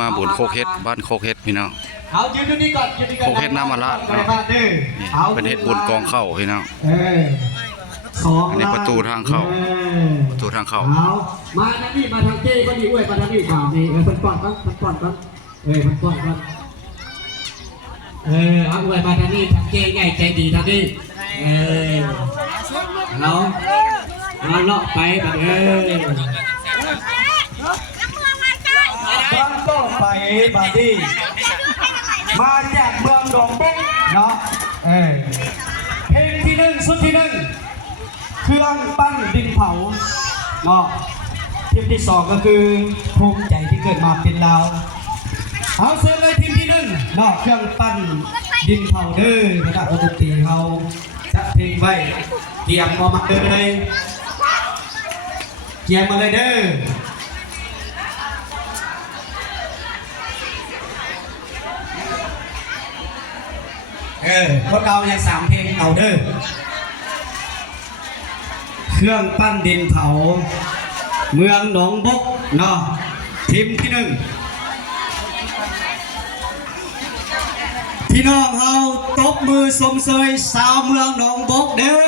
มาบุญโคกเฮ็ดบ้านโคกเฮ็ดพี่น้องเอายืนตรงนี้ก่อนยืนตรงนี้ก่อน โคกเฮ็ดน้ำมาละนี่เป็นเฮ็ดบุญกองเข้าพี่น้องอันนี้ประตูทางเข้าประตูทางเข้าเอามาทางนี้มาทางเจ้ก็ดีอ้วยมาทางนี้ข่าวนี่มันปอดก่อนมันปอดก่อนมันปอดก่อนเอาอ้วยมาทางนี้ทางเจ้ใหญ่ใจดีทางนี้เราเลาะไปแบบบ้านก็ไปบาดี้มาจากเมืองดงบุ้งเนาะเพลงที่หนึ่งสุดที่หนึ่งเครื่องปั้นดินเผาเนาะทีมที่สองก็คือภูมิใจที่เกิดมาเป็นเราเอาเสร็จเลยทีมที่หนึ่งเนาะเครื่องปั้นดินเผาเด้อคณะดนตรีเขาจัดเพลงไว้เกียมมาเดินเลยเกียมมาเลยเด้อพวกเราอย่าง3เพลงเอาเด้อเครื่องปั้นดินเผาเมืองหนองบกเนาะทีมที่1พี่น้องเฮาตบมือสมเสยสาวเมืองหนองบกเด้อ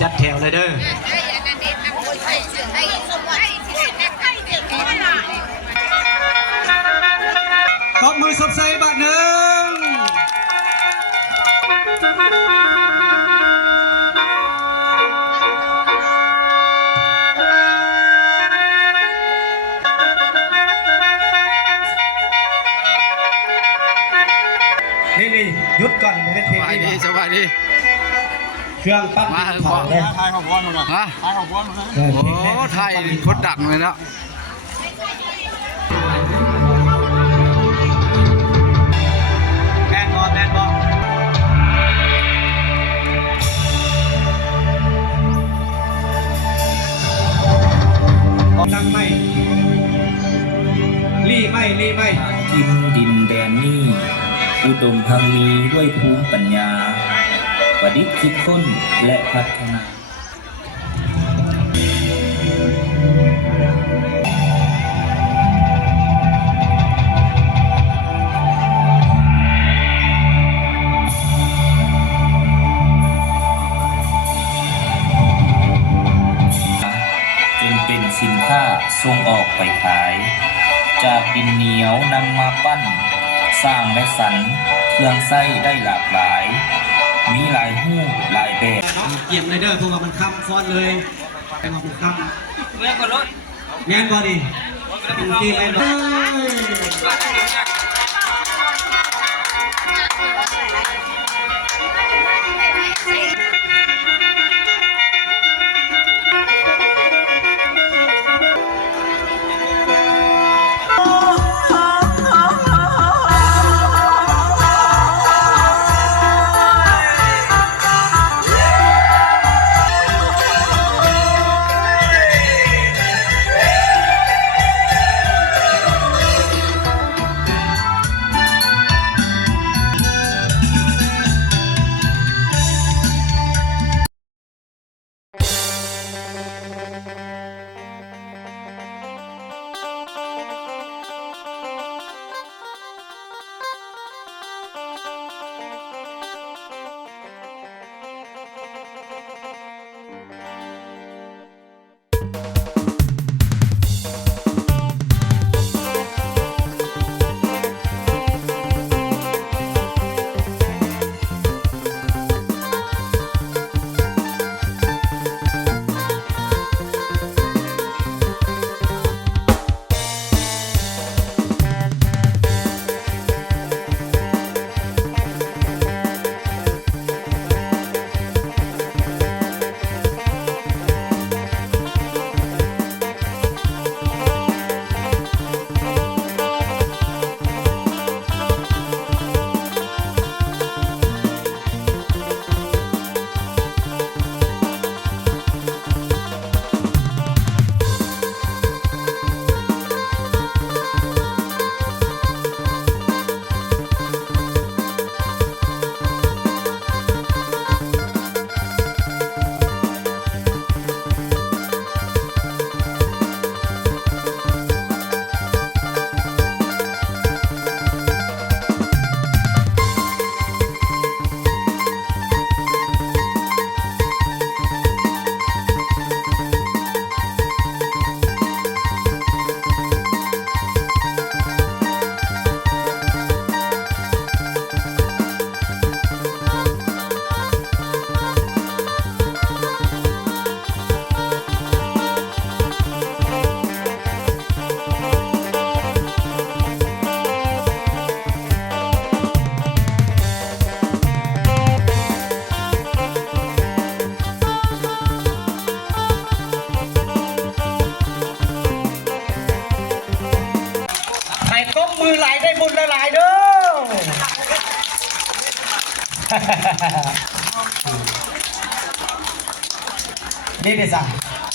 จัดแถวเลยเด้อตบมือสมเสยบัดหนึ่งนี่หยุดก่อนผมเป็นเพลงนี้สบายดีเครื่องปั้นดินเผาเลยถ่ายของบอลมาหน่อยถ่ายของบอลมาหน่อยโอ้ไทยคนดังเลยเนาะแมนบอดังไหมรีไหมกินดินแดนนี้อุดมพังมีด้วยภูมิปัญญาประดิษฐ์คิดค้นและพัฒนาจนเป็นสินค้าส่งออกไปขายจากดินเหนียวนำมาปั้นสร้างและสรรเครื่องไส้ได้หลากหลายมีหลายหูหลายแบบเกี่ยมเลยเด้อพวกเรามันคำฟอนเลยไอ้มาเป็นคำเรื่องก่อนรถงานบอดี้ดีเลยเนาะ นี่ดิสั่ง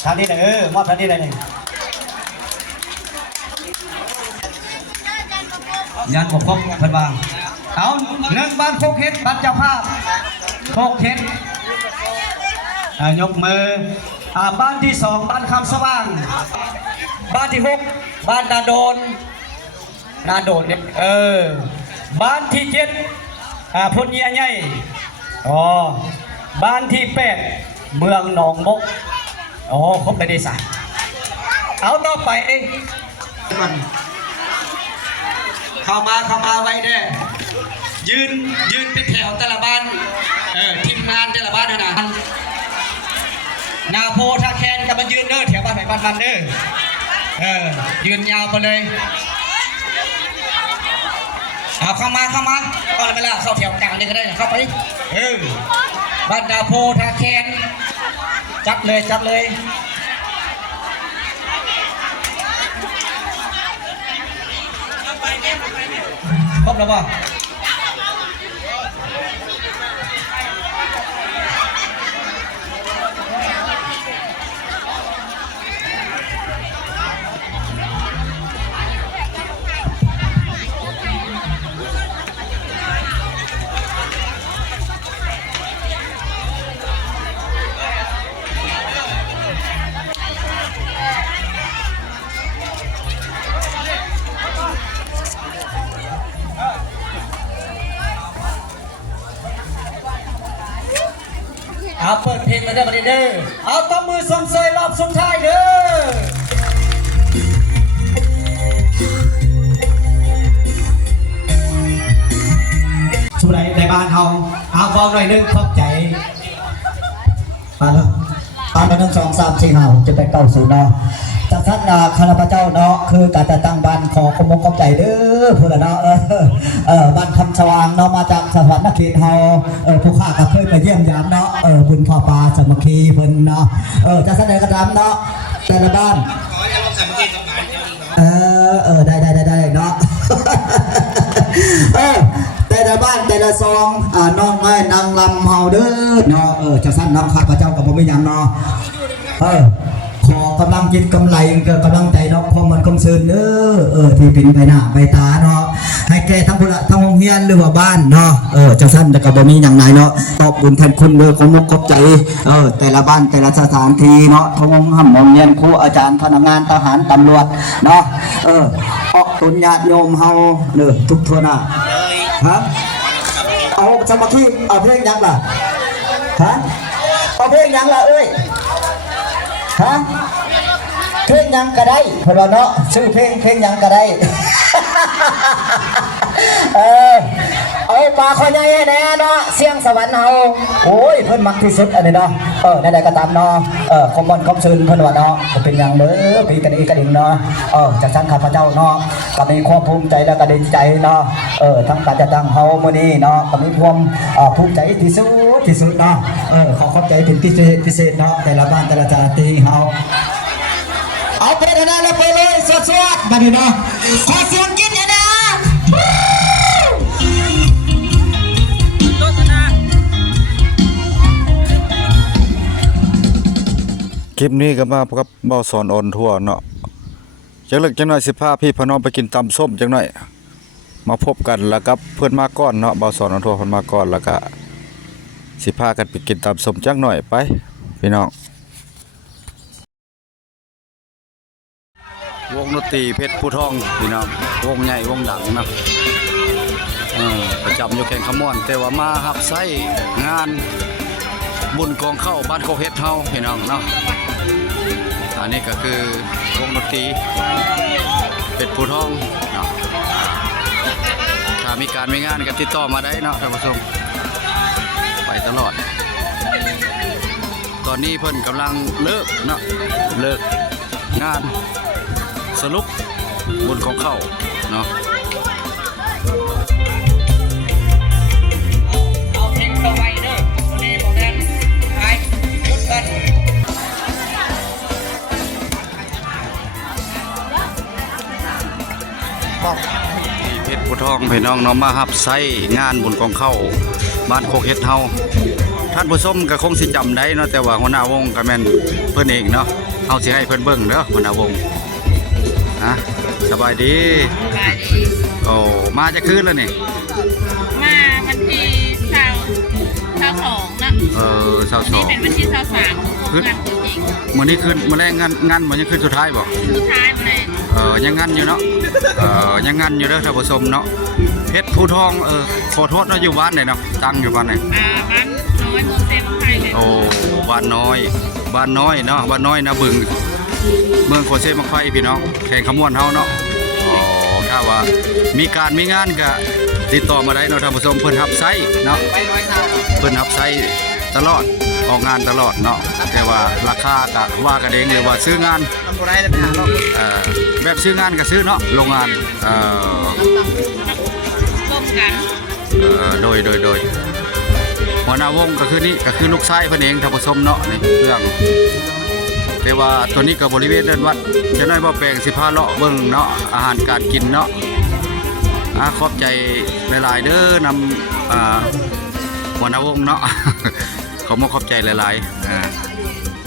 ทางนี้เลยมอบทางนี้เลยนี่ยันปกครองเพิ่นวางเอาหนึ่งบ้านโคกเฮ็ดบ้านเจ้าภาพโคกเฮ็ดยกมือบ้านที่สองบ้านคำสว่างบ้านที่หกบ้านนาโดนเนี่ยบ้านที่เจ็ดพุ่นเยี่ยใหญ่บ้านที่แปดเมืองหนองมกครบไปได้สั่งเอาต่อไปมันเข้ามาไว้เด้ยืนเป็นแถวแต่ละบ้านทีมงานแต่ละบ้านนะนาโพท่าแคนกับมันยืนเด้อแถวบ้านไหนบ้านมันเด้อยืนยาวไปเลยเอาเข้ามาก็เลยเวลาเข้าแถวกลางนี่ก็ได้เข้าไปบ้านนาโพท่าแคนจัดเลยครบแล้วป่ะเอาเปิดเพลงมาได้บัดนี้เด้อเอาตบมือส่งเสยรอบสุดท้ายเด้อชุดไหนในบ้านเฮาเอาฟองหน่อยนึงขอบใจมาแล้วตอนนั้น2 3 4 5 จะไป90เนาะจากท่านข้าพเจ้าเนาะคือการจัดตั้งบ้านขอขมกขอบใจเด้อพูดแล้วเนาะบ้านคำสว่างเนาะมาจากสวรรค์นครเฮาผู้ข้าก็เคยไปเยี่ยมยามเนาะบุญพ่อปลาสามัคคีเพิ่นเนาะจะแสดงกระทำเนาะแต่ละบ้านได้เนาะแต่ละบ้านแต่ละซองน้องไม้นางลำเฮาเด้อเนาะจะสั้นน้ำข้าพเจ้ากับผมไม่ยังเนาะขอกำลังจิตกำไรกำลังใจเนาะความมันคมซื่นเด้อที่เป็นไปหน้าไปตาเนาะให้แก่ทั้งพละทั้งโรงเรียนหรือว่าบ้านเนาะจะสั้นแต่กับบ่มีอย่างไรเนาะตอบบุญแทนคุณเด้อขอมกขอบใจแต่ละบ้านแต่ละสถานที่เนาะทั้งโรงเรียนครูอาจารย์พนักงานทหารตำรวจเนาะออกตุนญาติโยมเฮาเด้อทุกทั่วหน้าฮะเอาสมาธิเอาเพลงยังล่ะฮะเอาเพลงยังล่ะเอ้ยฮะเพลงยังก็ได้เพราะเนาะชื่อเพลงยังก็ได้ปลาคอใหญ่แน่เนาะเสียงสวรรค์เฮาโอ้ยเพิ่นมักที่สุดอันนี้เนาะในใดก็ตามเนาะคอมมอนคอมซื่นเพิ่นว่าเนาะเป็นอย่างเด้อปีกันอีกกระดิ่งเนาะจากชั้นข้าพเจ้าเนาะก็มีความภูมิใจและก็ดีใจเนาะทั้งการจัดตั้งเฮามื้อนี้เนาะก็มีความภูมิใจที่สุดเนาะขอขอบใจเป็นพิเศษเนาะแต่ละบ้านแต่ละจังหวัดที่เฮาเอาไปนะแล้วไปเลยสวดๆบัดนี้เนาะขอเสียงกินนะคลิปนี้ก็มากับเบาสอนออนทัวร์เนาะจักเล็กจังหน่อย15พี่พี่น้องไปกินตำส้มจังหน่อยมาพบกันแล้วกับเพื่อนมาก่อนเนาะเบาสอนออนทัวร์เพิ่นมาก่อนแล้วก็15กันไปกินตำส้มจักหน่อยไปพี่น้องวงดนตรีเพชรผู้ทองพี่น้องวงใหญ่วงดังนะประจำอยู่แข่งขมอนแต่ว่ามาหับไส้งานบุญกองเข้าบ้านโคกเฮ็ดเฮาพี่น้องเนาะอันนี้ก็คือวงดนตรีเพชรผู้ทองเนาะถ้ามีการมีงานก็ติดต่อมาได้เนาะท่านผู้ชมไปตลอดตอนนี้เพิ่นกำลังเลิกเนาะเลิกงานสรุปบุญของเข้าเนาะเอาเพลงต่อไปเด้อตัวนี้บอกแทนไปหยุดกันเพชรผู้ทองพี่น้องเนาะมาฮับไส้งานบุญของเข้า บ้านโคกเฮ็ดเฮาท่านผู้ชมก็คงสิจำได้เนาะแต่ว่าหัวหน้าวงก็แม่นเพิ่นเองเนาะเฮาสิให้เพิ่นเบิ่งเด้อหัวหน้าวงสบายดีโอ้มาจะคืนแล้วนี่ มาวันที่22นะ 22 นี่เป็นวันที่23งานจริง มื้อนี้คืนมื้อแรกงานบ่ยังคืนสุดท้ายบ่ สุดท้ายมาเลย ยังงานอยู่เนาะยังงานอยู่เด้อท่านผู้ชมเนาะเพชรภูทองขอโทษเนาะอยู่บ้านไหนเนาะตั้งอยู่บ้านไหน บ้านน้อยเมืองเซมไทยเลย โอ้บ้านน้อยเนาะบ้านน้อยนะบึงเมืองโคเซมังไฟพี่น้องแข่งขมวนเฮาเนาะถ้าว่ามีงานก็ติดต่อมาได้เนาะท่านผู้ชมเพิ่นรับไซเนาะเพิ่นรับไซตลอดออกงานตลอดเนาะแต่ว่าราคาก็ว่ากันเองเลยว่าซื้องานแบบซื้องานก็ซื้อเนาะโรงงานร่วมกันโดยหัวหน้าวงก็คือนี่ก็คือลูกชายเพิ่นเองท่านผู้ชมเนาะนี่เครื่องแต่ว่าตัวนี้ก็บริเวณเดินวัดจะน้อยบ่แปลงสิพาเลาะเบิ่งเนาะอาหารการกินเนาะขอบใจหลายๆเด้อนำหัวหน้าวงเนาะขอขอบใจหลายๆ